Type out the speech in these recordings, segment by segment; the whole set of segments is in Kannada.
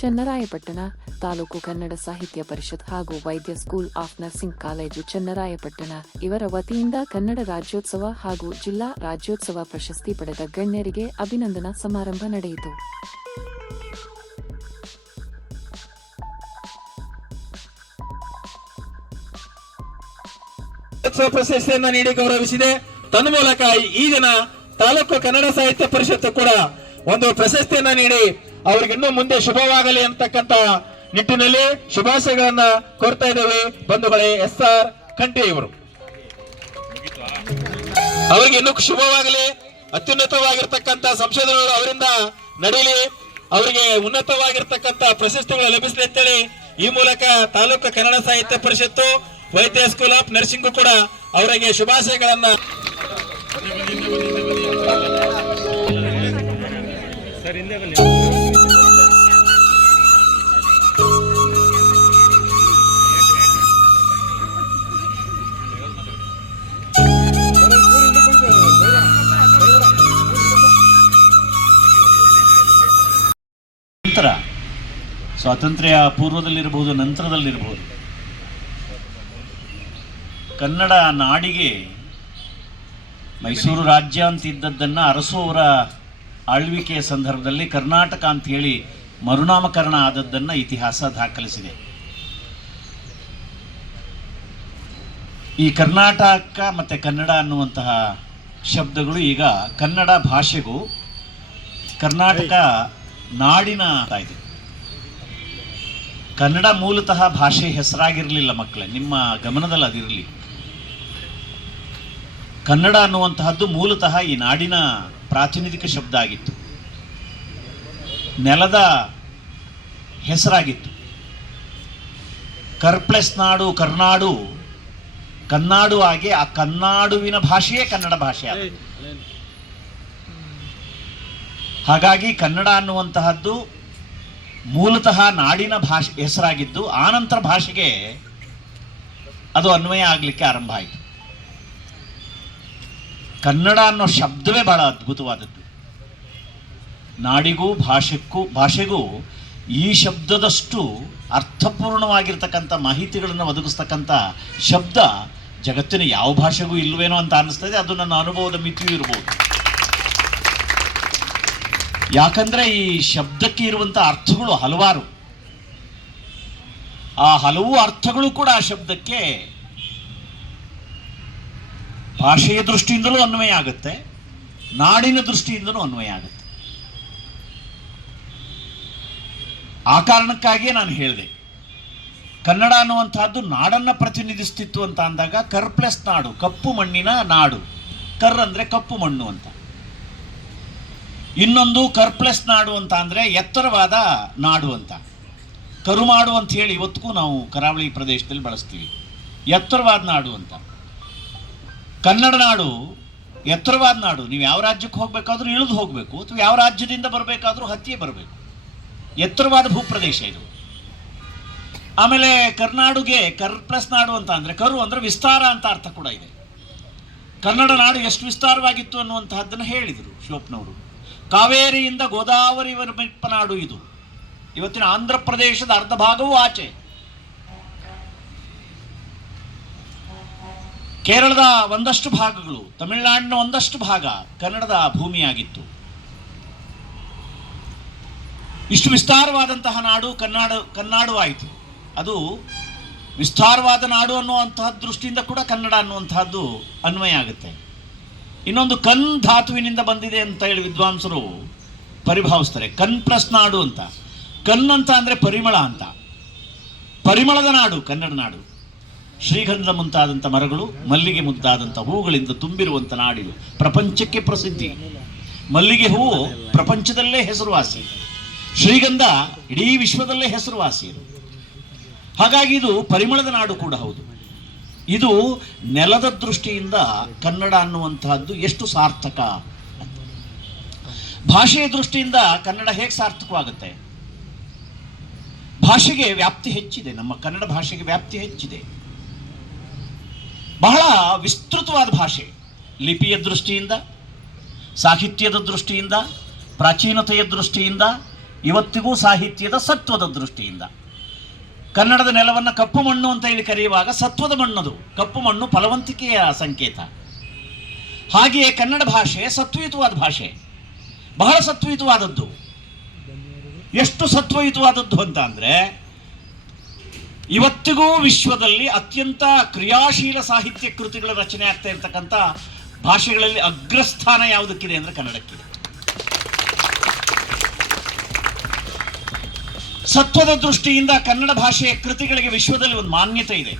ಚನ್ನರಾಯಪಟ್ಟಣ, ತಾಲೂಕು ಕನ್ನಡ ಸಾಹಿತ್ಯ ಪರಿಷತ್ ಹಾಗೂ Vaidya school of nursing college Channarayapatna. ಇವರ ವತಿಯಿಂದ ಕನ್ನಡ ರಾಜ್ಯೋತ್ಸವ ಹಾಗೂ ಜಿಲ್ಲಾ ರಾಜ್ಯೋತ್ಸವ ಪ್ರಶಸ್ತಿ ಪಡೆದ ಗಣ್ಯರಿಗೆ ಅಭಿನಂದನಾ ಸಮಾರಂಭ ನಡೆಯಿತು. ಪ್ರಶಸ್ತಿಯನ್ನು ನೀಡಿ ಗೌರವಿಸಿದೆ. ತನ್ಮೂಲಕ ಈ ದಿನ ತಾಲೂಕು ಕನ್ನಡ ಸಾಹಿತ್ಯ ಪರಿಷತ್ತು ಕೂಡ ಒಂದು ಪ್ರಶಸ್ತಿಯನ್ನ ನೀಡಿ ಅವ್ರಿಗೆ ಇನ್ನೂ ಮುಂದೆ ಶುಭವಾಗಲಿ ಅಂತಕ್ಕಂತ ನಿಟ್ಟಿನಲ್ಲಿ ಶುಭಾಶಯಗಳನ್ನ ಕೋರ್ತಾ ಇದ್ದೇವೆ. ಬಂಧುಗಳೇ ಎಸ್ ಆರ್ ಕಂಠಿ ಇವರು ಅವರಿಗೆ ಇನ್ನೂ ಶುಭವಾಗಲಿ. ಅತ್ಯುನ್ನತವಾಗಿರ್ತಕ್ಕಂಥ ಸಂಶೋಧನೆಗಳು ಅವರಿಂದ ನಡೀಲಿ ಅವರಿಗೆ ಉನ್ನತವಾಗಿರ್ತಕ್ಕಂಥ ಪ್ರಶಸ್ತಿಗಳು ಲಭಿಸಲಿ ಅಂತೇಳಿ ಈ ಮೂಲಕ ತಾಲೂಕು ಕನ್ನಡ ಸಾಹಿತ್ಯ ಪರಿಷತ್ತು, ವೈದ್ಯ ಸ್ಕೂಲ್ ಆಫ್ ನರ್ಸಿಂಗ್ ಕೂಡ ಅವರಿಗೆ ಶುಭಾಶಯಗಳನ್ನ ನಂತರ ಸ್ವಾತಂತ್ರ್ಯ ಪೂರ್ವದಲ್ಲಿರ್ಬೋದು ನಂತರದಲ್ಲಿರ್ಬೋದು ಕನ್ನಡ ನಾಡಿಗೆ ಮೈಸೂರು ರಾಜ್ಯ ಅಂತ ಇದ್ದದ್ದನ್ನು ಅರಸು ಆಳ್ವಿಕೆಯ ಸಂದರ್ಭದಲ್ಲಿ ಕರ್ನಾಟಕ ಅಂತ ಹೇಳಿ ಮರುನಾಮಕರಣ ಆದದ್ದನ್ನು ಇತಿಹಾಸ ದಾಖಲಿಸಿದೆ. ಈ ಕರ್ನಾಟಕ ಮತ್ತು ಕನ್ನಡ ಅನ್ನುವಂತಹ ಶಬ್ದಗಳು ಈಗ ಕನ್ನಡ ಭಾಷೆಗೂ ಕರ್ನಾಟಕ ನಾಡಿನ ಇದೆ. ಕನ್ನಡ ಮೂಲತಃ ಭಾಷೆ ಹೆಸರಾಗಿರಲಿಲ್ಲ ಮಕ್ಕಳೇ, ನಿಮ್ಮ ಗಮನದಲ್ಲಿ ಅದಿರಲಿ. ಕನ್ನಡ ಅನ್ನುವಂತಹದ್ದು ಮೂಲತಃ ಈ ನಾಡಿನ ಪ್ರಾತಿನಿಧಿಕ ಶಬ್ದ ಆಗಿತ್ತು. ನೆಲದ ಹೆಸರಾಗಿತ್ತು. ಕರ್ಪ್ಲೆಸ್ ನಾಡು, ಕರ್ನಾಡು, ಕನ್ನಾಡು ಆಗಿ ಆ ಕನ್ನಾಡುವಿನ ಭಾಷೆಯೇ ಕನ್ನಡ ಭಾಷೆ ಹಾಗಾಗಿ ಕನ್ನಡ ಅನ್ನುವಂತಹದ್ದು ಮೂಲತಃ ನಾಡಿನ ಭಾಷೆ ಹೆಸರಾಗಿದ್ದು ಆನಂತರ ಭಾಷೆಗೆ ಅದು ಅನ್ವಯ ಆಗಲಿಕ್ಕೆ ಆರಂಭ ಆಯಿತು. ಕನ್ನಡ ಅನ್ನೋ ಶಬ್ದವೇ ಬಹಳ ಅದ್ಭುತವಾದದ್ದು. ನಾಡಿಗೂ ಭಾಷೆಕ್ಕೂ, ಭಾಷೆಗೂ ಈ ಶಬ್ದದಷ್ಟು ಅರ್ಥಪೂರ್ಣವಾಗಿರ್ತಕ್ಕಂಥ ಮಾಹಿತಿಗಳನ್ನು ಒದಗಿಸ್ತಕ್ಕಂಥ ಶಬ್ದ ಜಗತ್ತಿನ ಯಾವ ಭಾಷೆಗೂ ಇಲ್ಲವೇನೋ ಅಂತ ಅನ್ನಿಸ್ತದೆ. ಅದು ನನ್ನ ಅನುಭವದ ಮಿತಿಯೂ ಇರ್ಬೋದು. ಯಾಕಂದ್ರೆ ಈ ಶಬ್ದಕ್ಕೆ ಇರುವಂಥ ಅರ್ಥಗಳು ಹಲವಾರು. ಆ ಹಲವು ಅರ್ಥಗಳು ಕೂಡ ಆ ಶಬ್ದಕ್ಕೆ ಭಾಷೆಯ ದೃಷ್ಟಿಯಿಂದಲೂ ಅನ್ವಯ ಆಗುತ್ತೆ, ನಾಡಿನ ದೃಷ್ಟಿಯಿಂದಲೂ ಅನ್ವಯ ಆಗುತ್ತೆ. ಆ ಕಾರಣಕ್ಕಾಗಿಯೇ ನಾನು ಹೇಳಿದೆ, ಕನ್ನಡ ಅನ್ನುವಂತಹದ್ದು ನಾಡನ್ನು ಪ್ರತಿನಿಧಿಸ್ತಿತ್ತು ಅಂತ ಅಂದಾಗ ಕರ್ ಪ್ಲಸ್ ನಾಡು, ಕಪ್ಪು ಮಣ್ಣಿನ ನಾಡು. ಕರ್ ಅಂದ್ರೆ ಕಪ್ಪು ಮಣ್ಣು ಅಂತ. ಇನ್ನೊಂದು ಕರ್ಪ್ಲೆಸ್ ನಾಡು ಅಂತ ಅಂದರೆ ಎತ್ತರವಾದ ನಾಡು ಅಂತ. ಕರುಮಾಡು ಅಂತ ಹೇಳಿ ಇವತ್ತಿಗೂ ನಾವು ಕರಾವಳಿ ಪ್ರದೇಶದಲ್ಲಿ ಬಳಸ್ತೀವಿ. ಎತ್ತರವಾದ ನಾಡು ಅಂತ. ಕನ್ನಡ ನಾಡು ಎತ್ತರವಾದ ನಾಡು. ನೀವು ಯಾವ ರಾಜ್ಯಕ್ಕೆ ಹೋಗಬೇಕಾದ್ರೂ ಇಳಿದು ಹೋಗಬೇಕು, ಅಥವಾ ಯಾವ ರಾಜ್ಯದಿಂದ ಬರಬೇಕಾದ್ರೂ ಹತ್ತಿಯೇ ಬರಬೇಕು. ಎತ್ತರವಾದ ಭೂಪ್ರದೇಶ ಇದು. ಆಮೇಲೆ ಕರ್ನಾಡುಗೆ ಕರ್ಪ್ಲಸ್ ನಾಡು ಅಂತ ಅಂದರೆ ಕರು ಅಂದರೆ ವಿಸ್ತಾರ ಅಂತ ಅರ್ಥ ಕೂಡ ಇದೆ. ಕನ್ನಡ ನಾಡು ಎಷ್ಟು ವಿಸ್ತಾರವಾಗಿತ್ತು ಅನ್ನುವಂತಹದ್ದನ್ನು ಹೇಳಿದರು ಶಿವಪ್ಪನವರು ಕಾವೇರಿಯಿಂದ ಗೋದಾವರಿ ನಾಡು ಇದು. ಇವತ್ತಿನ ಆಂಧ್ರ ಪ್ರದೇಶದ ಅರ್ಧ ಭಾಗವೂ ಆಚೆ. ಕೇರಳದ ಒಂದಷ್ಟು ಭಾಗಗಳು, ತಮಿಳುನಾಡಿನ ಒಂದಷ್ಟು ಭಾಗ ಕನ್ನಡದ ಭೂಮಿಯಾಗಿತ್ತು. ಇಷ್ಟು ವಿಸ್ತಾರವಾದಂತಹ ನಾಡು ಕನ್ನಡ ಕನ್ನಾಡು ಆಯಿತು ಅದು ವಿಸ್ತಾರವಾದ ನಾಡು ಅನ್ನುವಂತಹ ದೃಷ್ಟಿಯಿಂದ ಕೂಡ ಕನ್ನಡ ಅನ್ನುವಂತಹದ್ದು ಅನ್ವಯ ಆಗುತ್ತೆ. ಇನ್ನೊಂದು ಕನ್ ಧಾತುವಿನಿಂದ ಬಂದಿದೆ ಅಂತ ಹೇಳಿ ವಿದ್ವಾಂಸರು ಪರಿಭಾವಿಸ್ತಾರೆ. ಕನ್ ಪ್ಲಸ್ ನಾಡು ಅಂತ. ಕನ್ ಅಂತ ಅಂದರೆ ಪರಿಮಳ ಅಂತ. ಪರಿಮಳದ ನಾಡು, ಕನ್ನಡ ನಾಡು. ಶ್ರೀಗಂಧ ಮುಂತಾದಂಥ ಮರಗಳು, ಮಲ್ಲಿಗೆ ಮುಂತಾದಂಥ ಹೂಗಳಿಂದ ತುಂಬಿರುವಂಥ ನಾಡಿದು. ಪ್ರಪಂಚಕ್ಕೆ ಪ್ರಸಿದ್ಧಿ. ಮಲ್ಲಿಗೆ ಹೂವು ಪ್ರಪಂಚದಲ್ಲೇ ಹೆಸರುವಾಸಿ. ಶ್ರೀಗಂಧ ಇಡೀ ವಿಶ್ವದಲ್ಲೇ ಹೆಸರುವಾಸಿ ಹಾಗಾಗಿ ಇದು ಪರಿಮಳದ ನಾಡು ಕೂಡ ಹೌದು. ಇದು ನೆಲದ ದೃಷ್ಟಿಯಿಂದ ಕನ್ನಡ ಅನ್ನುವಂತಹದ್ದು ಎಷ್ಟು ಸಾರ್ಥಕ. ಭಾಷೆಯ ದೃಷ್ಟಿಯಿಂದ ಕನ್ನಡ ಹೇಗೆ ಸಾರ್ಥಕವಾಗುತ್ತೆ? ಭಾಷೆಗೆ ವ್ಯಾಪ್ತಿ ಹೆಚ್ಚಿದೆ, ನಮ್ಮ ಕನ್ನಡ ಭಾಷೆಗೆ ವ್ಯಾಪ್ತಿ ಹೆಚ್ಚಿದೆ. ಬಹಳ ವಿಸ್ತೃತವಾದ ಭಾಷೆ, ಲಿಪಿಯ ದೃಷ್ಟಿಯಿಂದ, ಸಾಹಿತ್ಯದ ದೃಷ್ಟಿಯಿಂದ, ಪ್ರಾಚೀನತೆಯ ದೃಷ್ಟಿಯಿಂದ, ಇವತ್ತಿಗೂ ಸಾಹಿತ್ಯದ ಸತ್ವದ ದೃಷ್ಟಿಯಿಂದ. ಕನ್ನಡದ ನೆಲವನ್ನು ಕಪ್ಪು ಮಣ್ಣು ಅಂತ ಹೇಳಿ ಕರೆಯುವಾಗ ಸತ್ವದ ಮಣ್ಣದು. ಕಪ್ಪು ಮಣ್ಣು ಫಲವಂತಿಕೆಯ ಸಂಕೇತ. ಹಾಗೆಯೇ ಕನ್ನಡ ಭಾಷೆ ಸತ್ವಯುತವಾದ ಭಾಷೆ. ಬಹಳ ಸತ್ವಯುತವಾದದ್ದು. ಎಷ್ಟು ಸತ್ವಯುತವಾದದ್ದು ಅಂತ ಅಂದರೆ, ಇವತ್ತಿಗೂ ವಿಶ್ವದಲ್ಲಿ ಅತ್ಯಂತ ಕ್ರಿಯಾಶೀಲ ಸಾಹಿತ್ಯ ಕೃತಿಗಳ ರಚನೆ ಆಗ್ತಾ ಇರ್ತಕ್ಕಂಥ ಭಾಷೆಗಳಲ್ಲಿ ಅಗ್ರಸ್ಥಾನ ಯಾವುದಕ್ಕಿದೆ ಅಂದರೆ ಕನ್ನಡಕ್ಕಿದೆ. ಸತ್ವದ ದೃಷ್ಟಿಯಿಂದ ಕನ್ನಡ ಭಾಷೆಯ ಕೃತಿಗಳಿಗೆ ವಿಶ್ವದಲ್ಲಿ ಒಂದು ಮಾನ್ಯತೆ ಇದೆ.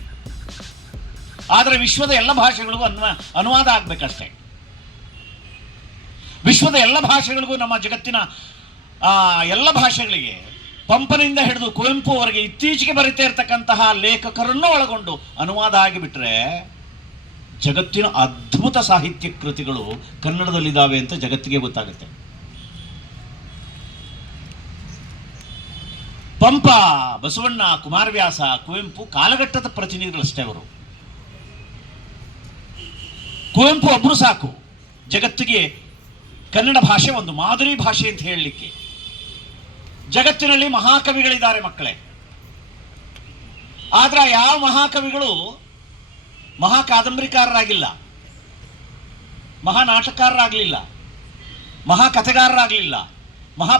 ಆದರೆ ವಿಶ್ವದ ಎಲ್ಲ ಭಾಷೆಗಳಿಗೂ ಅನ್ವ, ಅನುವಾದ ಆಗಬೇಕಷ್ಟೇ. ವಿಶ್ವದ ಎಲ್ಲ ಭಾಷೆಗಳಿಗೂ ನಮ್ಮ ಜಗತ್ತಿನ ಎಲ್ಲ ಭಾಷೆಗಳಿಗೆ ಪಂಪನಿಂದ ಹಿಡಿದು ಕುವೆಂಪು ಅವರಿಗೆ ಇತ್ತೀಚೆಗೆ ಬರೀತಾ ಇರತಕ್ಕಂತಹ ಲೇಖಕರನ್ನು ಒಳಗೊಂಡು ಅನುವಾದ ಆಗಿಬಿಟ್ರೆ ಜಗತ್ತಿನ ಅದ್ಭುತ ಸಾಹಿತ್ಯ ಕೃತಿಗಳು ಕನ್ನಡದಲ್ಲಿದ್ದಾವೆ ಅಂತ ಜಗತ್ತಿಗೆ ಗೊತ್ತಾಗುತ್ತೆ. ಪಂಪ, ಬಸವಣ್ಣ, ಕುಮಾರವ್ಯಾಸ, ಕುವೆಂಪು, ಕಾಲಘಟ್ಟದ ಪ್ರತಿನಿಧಿಗಳಷ್ಟೇ ಅವರು. ಕುವೆಂಪು ಒಬ್ಬರು ಸಾಕು, ಜಗತ್ತಿಗೆ ಕನ್ನಡ ಭಾಷೆ ಒಂದು ಮಾದರಿ ಭಾಷೆ ಅಂತ ಹೇಳಲಿಕ್ಕೆ. ಜಗತ್ತಿನಲ್ಲಿ ಮಹಾಕವಿಗಳಿದ್ದಾರೆ ಮಕ್ಕಳೇ. ಆದ್ರೆ ಯಾವ ಮಹಾಕವಿಗಳು ಮಹಾ ಕಾದಂಬರಿಕಾರರಾಗಿಲ್ಲ ಮಹಾ ನಾಟಕಕಾರರಾಗಲಿಲ್ಲ ಮಹಾ ಮಹಾ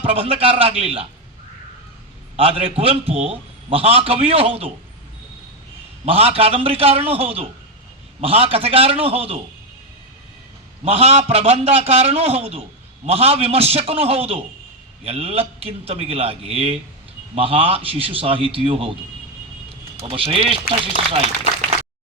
ಆದರೆ ಕುವೆಂಪು ಮಹಾಕವಿಯೂ ಹೌದು. ಮಹಾಕಾದಂಬರಿಕಾರನೂ ಹೌದು. ಮಹಾಕಥೆಗಾರನೂ ಹೌದು. ಮಹಾ ಪ್ರಬಂಧಕಾರನೂ ಹೌದು. ಮಹಾವಿಮರ್ಶಕನೂ ಹೌದು. ಎಲ್ಲಕ್ಕಿಂತ ಮಿಗಿಲಾಗಿ ಮಹಾ ಶಿಶು ಸಾಹಿತಿಯೂ ಹೌದು. ಒಬ್ಬ ಶ್ರೇಷ್ಠ ಶಿಶು ಸಾಹಿತಿ.